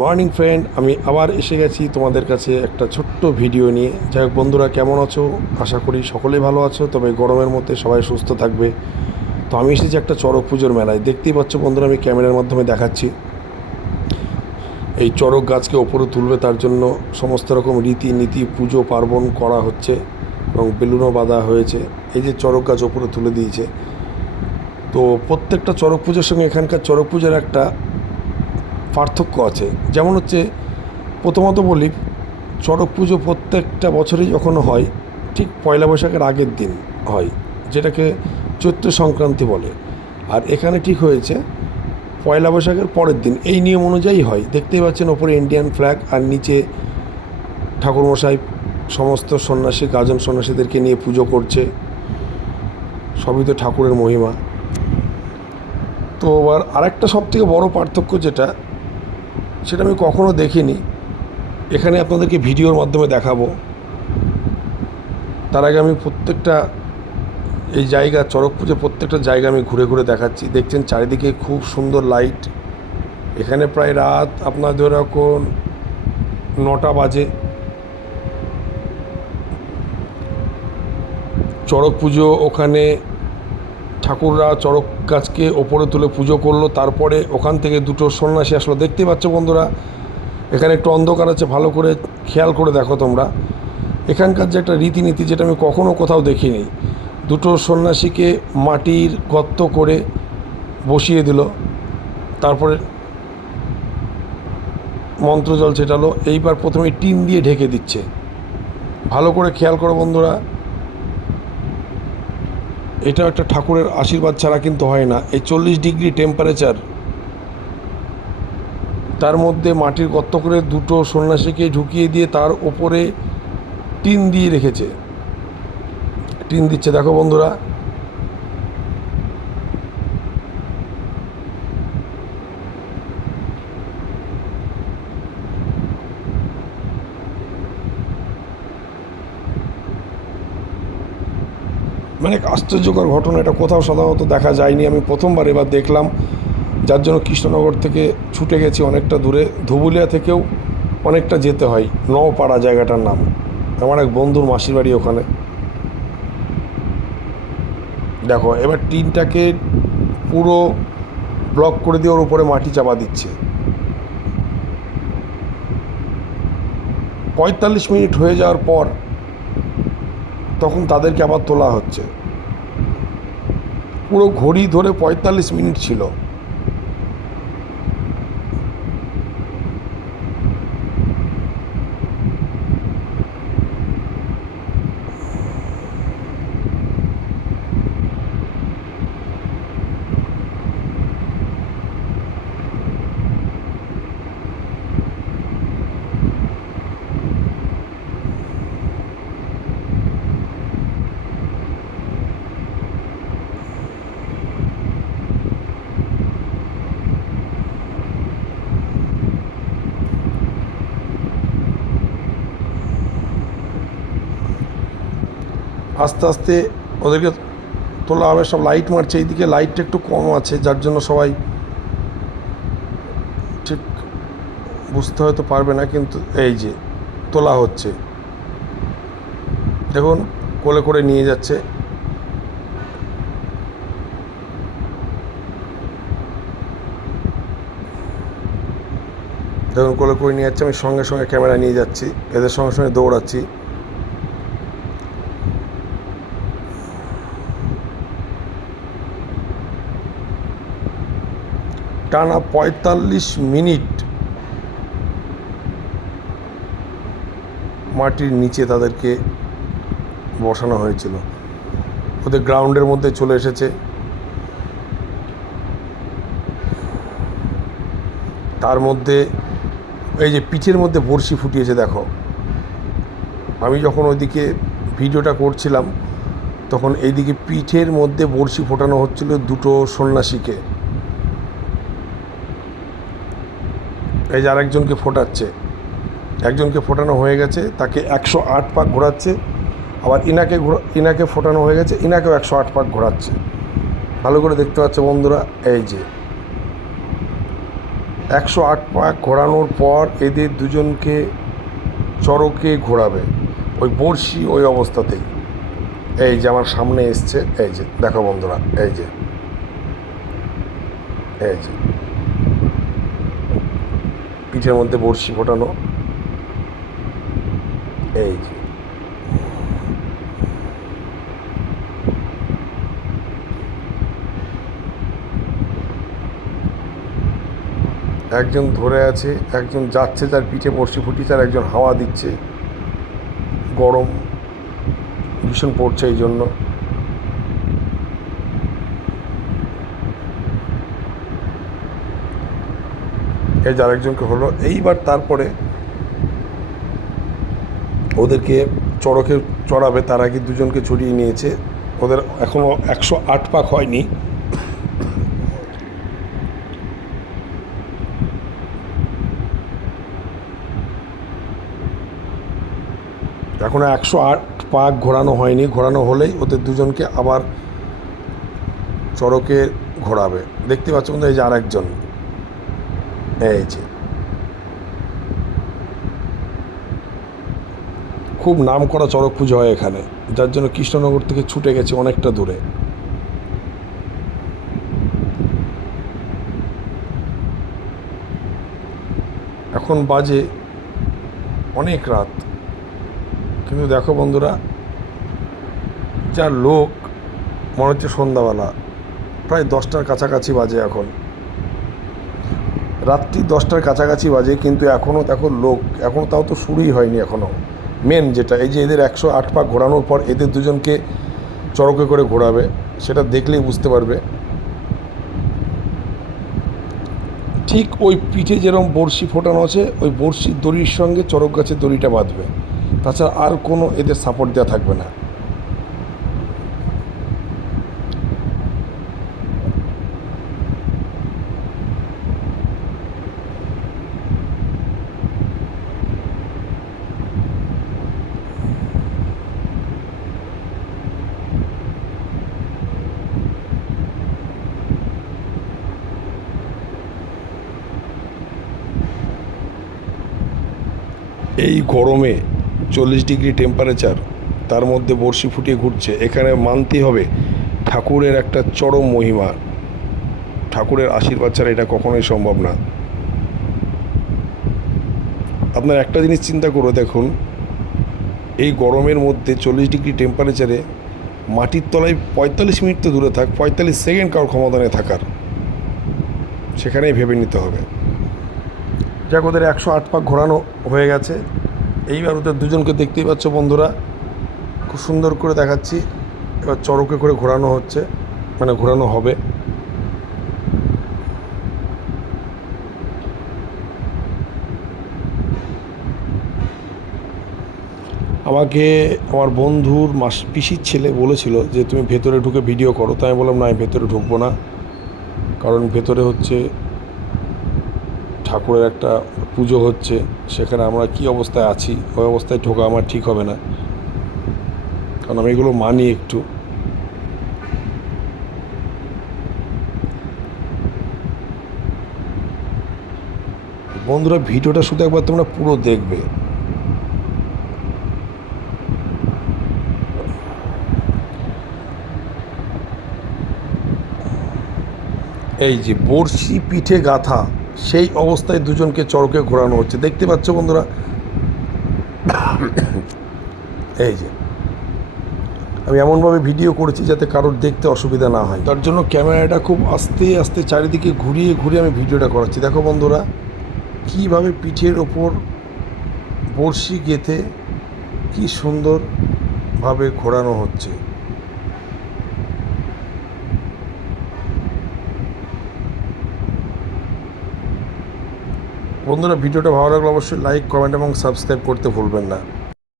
Morning friend আমি আবার এসে গেছি তোমাদের কাছে একটা ছোট্ট ভিডিও নিয়ে। যাই হোক, বন্ধুরা, কেমন আছো? আশা করি সকলেই ভালো আছো, তবে গরমের মধ্যে সবাই সুস্থ থাকবে। তো আমি এসেছি একটা চড়ক পুজোর মেলায়। দেখতেই পাচ্ছ বন্ধুরা, আমি ক্যামেরার মাধ্যমে দেখাচ্ছি। এই চড়ক গাছকে ওপরে তুলবে, তার জন্য সমস্ত রকম রীতিনীতি, পুজো পার্বণ করা হচ্ছে এবং বেলুনও বাঁধা হয়েছে। এই যে চড়ক গাছ ওপরে তুলে দিয়েছে। তো প্রত্যেকটা চড়ক পুজোর সঙ্গে এখানকার চড়ক পুজোর একটা পার্থক্য আছে। যেমন হচ্ছে, প্রথমত বলি চড়ক পুজো প্রত্যেকটা বছরই যখন হয়, ঠিক পয়লা বৈশাখের আগের দিন হয়, যেটাকে চৈত্র সংক্রান্তি বলে। আর এখানে ঠিক হয়েছে, পয়লা বৈশাখের পরের দিন। এই নিয়ম অনুযায়ী হয়। দেখতেই পাচ্ছেন, ওপরে ইন্ডিয়ান ফ্ল্যাগ আর নিচে ঠাকুরমশাই সমস্ত সন্ন্যাসী, গাজন সন্ন্যাসীদেরকে নিয়ে পুজো করছে। সবই তো ঠাকুরের মহিমা। তো আবার আরেকটা সব থেকে বড়ো পার্থক্য যেটা সেটা আমি কখনো দেখিনি। এখানে আপনাদেরকে ভিডিওর মাধ্যমে দেখাবো। তার আগে আমি প্রত্যেকটা এই জায়গা চড়ক পুজো প্রত্যেকটা জায়গা আমি ঘুরে ঘুরে দেখাচ্ছি। দেখছেন চারিদিকে খুব সুন্দর লাইট। এখানে প্রায় রাত আপনার ধরে রাখুন নটা বাজে। চড়ক পুজো ওখানে ঠাকুররা চড়ক গাছকে ওপরে তুলে পুজো করল, তারপরে ওখান থেকে দুটো সন্ন্যাসী আসলো। দেখতে পাচ্ছ বন্ধুরা, এখানে একটু অন্ধকার আছে, ভালো করে খেয়াল করে দেখো তোমরা। এখানকার যে একটা রীতিনীতি যেটা আমি কখনো কোথাও দেখিনি, দুটো সন্ন্যাসীকে মাটির গর্ত করে বসিয়ে দিল, তারপরে মন্ত্রজল ছেটালো, এইবার প্রথমে টিন দিয়ে ঢেকে দিচ্ছে। ভালো করে খেয়াল করো বন্ধুরা এটা একটা ঠাকুরের আশীর্বাদ ছাড়া কিন্তু হয় না। এই চল্লিশ ডিগ্রি টেম্পারেচার তার মধ্যে মাটির গর্ত করে দুটো সন্ন্যাসীকে ঢুকিয়ে দিয়ে তার ওপরে টিন দিয়ে রেখেছে। টিন দিচ্ছে। দেখো বন্ধুরা মানে এক আশ্চর্যকর ঘটনা, এটা কোথাও সাধারণত দেখা যায়নি। আমি প্রথমবার এবার দেখলাম, যার জন্য কৃষ্ণনগর থেকে ছুটে গেছি অনেকটা দূরে। ধুবুলিয়া থেকেও অনেকটা যেতে হয়, নওপাড়া জায়গাটার নাম। আমার এক বন্ধুর মাসির বাড়ি ওখানে। দেখো, এবার টিনটাকে পুরো ব্লক করে দিয়ে ওর উপরে মাটি চাপা দিচ্ছে। পঁয়তাল্লিশ মিনিট হয়ে যাওয়ার পর তখন তাদেরকে আবার তোলা হচ্ছে। পুরো ঘড়ি ধরে পঁয়তাল্লিশ মিনিট ছিল। আস্তে আস্তে ওদেরকে তোলা হবে, সব লাইট মারছে, এইদিকে লাইটটা একটু কম আছে, যার জন্য সবাই ঠিক বুঝতে হয়তো পারবে না, কিন্তু এই যে তোলা হচ্ছে। দেখুন, কোলে করে নিয়ে যাচ্ছে। দেখুন, কোলে করে নিয়ে যাচ্ছে, আমি সঙ্গে সঙ্গে ক্যামেরা নিয়ে যাচ্ছি, এদের সঙ্গে সঙ্গে দৌড়াচ্ছি। টানা পঁয়তাল্লিশ মিনিট মাটির নিচে তাদেরকে বসানো হয়েছিল। ওদের গ্রাউন্ডের মধ্যে চলে এসেছে। তার মধ্যে, এই যে পিঠের মধ্যে বড়শি ফুটিয়েছে, দেখো। আমি যখন ওইদিকে ভিডিওটা করছিলাম, তখন এইদিকে পিঠের মধ্যে বড়শি ফোটানো হচ্ছিল দুটো সন্ন্যাসীকে। এই যে আরেকজনকে ফোটাচ্ছে, একজনকে ফোটানো হয়ে গেছে, তাকে একশো আট পাক ঘোরাচ্ছে, আবার ইনাকে ইনাকে ফোটানো হয়ে গেছে, ইনাকেও একশো আট পাক ঘোরাচ্ছে। ভালো করে দেখতে পাচ্ছে বন্ধুরা, এই যে একশো আট পাক ঘোরানোর পর এদের দুজনকে চড়কে ঘোরাবে, ওই বড়শি ওই অবস্থাতেই। এই যে আমার সামনে এসছে, এই যে, দেখো বন্ধুরা, এই যে এই যে। পিঠের মধ্যে বড়শি ফোটানো। এই যে। একজন ধরে আছে, একজন যাচ্ছে তার পিঠে বড়শি ফুটিছে তার একজন হাওয়া দিচ্ছে। গরম ভীষণ পড়ছে এই জন্য। এই যে আরেকজনকে হলো, এইবার তারপরে ওদেরকে চড়কে চড়াবে, তার আগে দুজনকে ছড়িয়ে নিয়েছে। ওদের এখনও একশো আট পাক হয়নি। এখনও একশো আট পাক ঘোরানো হয়নি। ঘোরানো হলেই ওদের দুজনকে আবার চড়কে ঘোরাবে। দেখতে পাচ্ছ বন্ধু এই যে আরেকজন। যে। খুব নাম করা চড়ক পুজো হয় এখানে, যার জন্য কৃষ্ণনগর থেকে ছুটে গেছে অনেকটা দূরে। এখন বাজে অনেক রাত। কিন্তু দেখো বন্ধুরা যা লোক, মনে হচ্ছে সন্ধ্যাবেলা, প্রায় দশটার কাছাকাছি বাজে এখন। রাত্রি দশটার কাছাকাছি বাজে, কিন্তু এখনও দেখো লোক এখনও তাও তো শুরুই হয়নি এখনও মেন যেটা, এই যে এদের একশো আট পাক ঘোরানোর পর এদের দুজনকে চড়কে করে ঘোরাবে, সেটা দেখলেই বুঝতে পারবে। ঠিক ওই পিঠে যেরকম বড়শি ফোটানো আছে, ওই বড়শির দড়ির সঙ্গে চড়ক গাছের দড়িটা বাঁধবে। তাছাড়া আর কোনো এদের সাপোর্ট দেওয়া থাকবে না। এই গরমে চল্লিশ ডিগ্রি টেম্পারেচার তার মধ্যে বড়শি ফুটিয়ে ঘুরছে। এখানে মানতে হবে ঠাকুরের একটা চরম মহিমা। ঠাকুরের আশীর্বাদ ছাড়া এটা কখনোই সম্ভব না। আপনার একটা জিনিস চিন্তা করে দেখুন, এই গরমের মধ্যে চল্লিশ ডিগ্রি টেম্পারেচারে মাটির তলায় পঁয়তাল্লিশ মিনিট তো দূরে থাক, পঁয়তাল্লিশ সেকেন্ড কারোর ক্ষমতা নেই থাকার। সেখানেই ভেবে নিতে হবে। যাক, ওদের একশো আট পাক ঘোরানো হয়ে গেছে। এইবার ওদের দুজনকে দেখতেই পাচ্ছ বন্ধুরা, খুব সুন্দর করে দেখাচ্ছি। এবার চড়কে করে ঘোরানো হচ্ছে মানে ঘোরানো হবে। আমাকে আমার বন্ধুর মাস, পিসির ছেলে বলেছিল যে, তুমি ভেতরে ঢুকে ভিডিও করো। তাই আমি বললাম, না, আমি ভেতরে ঢুকবো না। কারণ ভেতরে হচ্ছে ঠাকুরের একটা পুজো হচ্ছে, সেখানে আমরা কি অবস্থায় আছি, ওই অবস্থায় ঢোকা আমার ঠিক হবে না। কারণ আমি এগুলো মানি একটু। বন্ধুরা, ভিডিওটা শুধু একবার তোমরা পুরো দেখবে। এই যে বড়শি, পিঠে, গাথা। সেই অবস্থায় দুজনকে চড়কে ঘোরানো হচ্ছে। দেখতে পাচ্ছ বন্ধুরা, এই যে, আমি এমনভাবে ভিডিও করেছি যাতে কারোর দেখতে অসুবিধা না হয়। তার জন্য ক্যামেরাটা খুব আস্তে আস্তে চারিদিকে ঘুরিয়ে ঘুরিয়ে আমি ভিডিওটা করাচ্ছি। দেখো বন্ধুরা, কীভাবে পিঠের ওপর বড়শি গেঁথে কি সুন্দরভাবে ঘোরানো হচ্ছে। বন্ধুরা ভিডিওটা ভালো লাগলে অবশ্যই লাইক কমেন্ট এবং সাবস্ক্রাইব করতে ভুলবেন না।